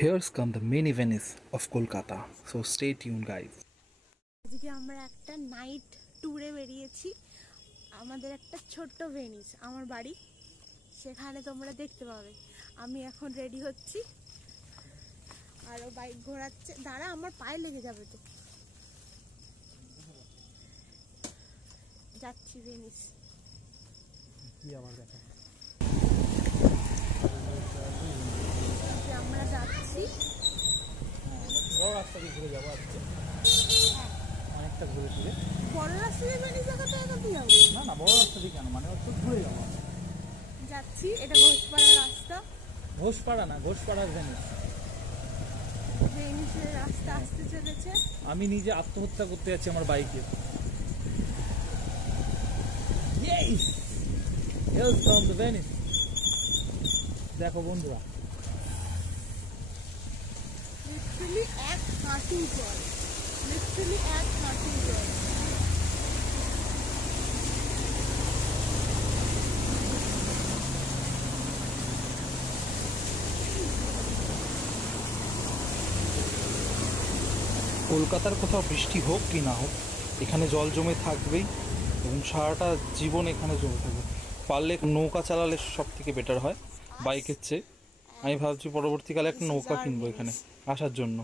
Here's come the mini Venice of Kolkata. So stay tuned, guys. আজকে আমরা একটা night ট্যুরে বেরিয়েছি। আমাদের একটা ছোট্ট ভেনিস আমার বাড়ি, সেখানে তোমরা দেখতে পাবে। আমি এখন রেডি হচ্ছি, আরও বাইক ঘোরাচ্ছে। দাঁড়া, আমার পায়ে লেগে যাবে তো। যাচ্ছি ভেনিস। আমরা যাচ্ছি বড় রাস্তা দিয়ে ঘুরে যাবো আজকে, অনেকটা ঘুরে ফিরে। বড় রাস্তা দিয়ে ভেনিস জায়গাটা এখান দিয়ে যাবো না না, বড় রাস্তা দিয়ে কেন, মানে একটু ঘুরে যাবো। যাচ্ছি। এটা ঘোষপাড়ার রাস্তা। ঘোষপাড়া না, ঘোষপাড়ার ভেনিস। ভেনিসের রাস্তা আসতে চলেছে। আমি নিজে আত্মহত্যা করতে যাচ্ছি আমার বাইকে। দেখো বন্ধুরা, লিটারালি এক হাঁটু জল, লিটারালি এক হাঁটু জল। কলকাতার কোথাও বৃষ্টি হোক কি না হোক, এখানে জল জমে থাকবেই এবং সারাটা জীবন এখানে জমে থাকবে। পারলে নৌকা চালালে সব থেকে বেটার হয় বাইকের চেয়ে। আমি ভাবছি পরবর্তীকালে একটা নৌকা কিনবো এখানে আসার জন্য।